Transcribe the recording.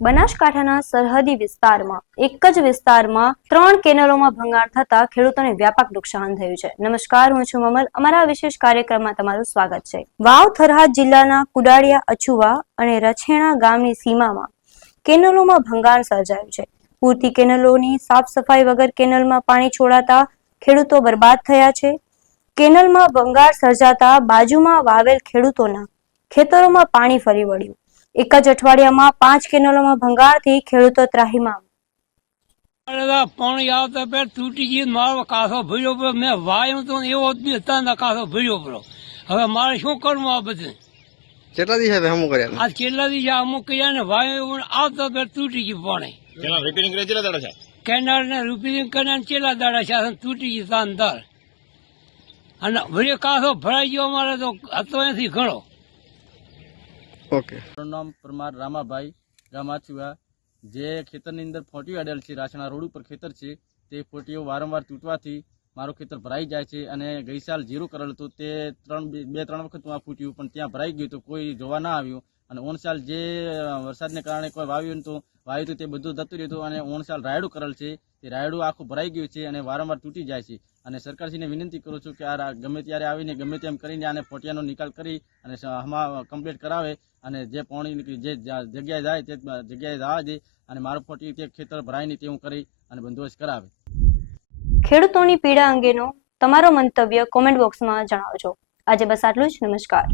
બનાસકાંઠાના સરહદી વિસ્તારમાં, એક જ વિસ્તારમાં ત્રણ કેનલોમાં ભંગાણ થતા ખેડૂતોને વ્યાપક નુકસાન થયું છે. નમસ્કાર, હું છું મમલ. અમારા વિશેષ કાર્યક્રમમાં તમારું સ્વાગત છે. વાવ થરહાદ જિલ્લાના કુડાળિયા, અછુવા અને રછેણા ગામની સીમામાં કેનલોમાં ભંગાણ સર્જાયું છે. પૂરતી કેનલોની સાફ સફાઈ વગર કેનલમાં પાણી છોડાતા ખેડૂતો બરબાદ થયા છે. કેનલમાં ભંગાર સર્જાતા બાજુમાં વાવેલ ખેડૂતોના ખેતરોમાં પાણી ફરી વળ્યું. એક જ અઠવાડિયામાં પાંચ કેનલોમાં ભંગારથી ખેડૂતો ત્રાહીમામ. પાણી આવતા પે તૂટી ગયું મારો કાસો ભર્યો પડ્યો. મેં વાયો તો એવો કાસો ભર્યો પડ્યો. હવે મારે શું કરવું આ બધું? કેટલા દિવસે હમું કર્યા? આ કેટલા દિવસે અમુક કર્યા ને વાયો એવું આવતા પેર તૂટી ગયું પાણી. પેલા રિપેરિંગ કરે કેટલા દાડા છે? કેનાર ને રૂપિયા કરીને કેટલા દાડા છે? તૂટી ગયું શાનદાર અને વળી કાસો ભરાઈ ગયો અમારે તો હતો એથી ઘણો. ઓકે. મારું નામ પરમાર રામાભાઈ ગામ જે ખેતરની અંદર ફોટીઓ અડેલ છે રાસણા રોડ ઉપર ખેતર છે, તે ફોટીઓ વારંવાર તૂટવાથી મારું ખેતર ભરાઈ જાય છે અને ગઈ સાલ જીરું કરેલું હતું તે ત્રણ બે બે ત્રણ વખત આ ફૂટ્યું, પણ ત્યાં ભરાઈ ગયું તો કોઈ જોવા ના આવ્યું. અને ઓણસાલ જે વરસાદને કારણે કોઈ વાવ્યું હતું, વાવ્યું તે બધું જતું રહ્યું અને ઓણસાલ રાયડું કરેલ છે, તે રાયડું આખું ભરાઈ ગયું છે અને વારંવાર તૂટી જાય છે. અને સરકારશ્રીને વિનંતી કરું છું કે આ ગમે ત્યારે આવીને ગમે તેમ કરીને આને ફોટિયાનો નિકાલ કરી અને આમાં કમ્પ્લીટ કરાવે અને જે પાણી જે જગ્યાએ જાય તે જગ્યાએ જવા દે અને મારું ફોટી તે ખેતર ભરાય નહીં તેવું કરી અને બંદોબસ્ત કરાવે. ખેડૂતોની પીડા અંગેનો તમારો મંતવ્ય કોમેન્ટ બોક્સમાં જણાવજો. આજે બસ આટલું જ. નમસ્કાર.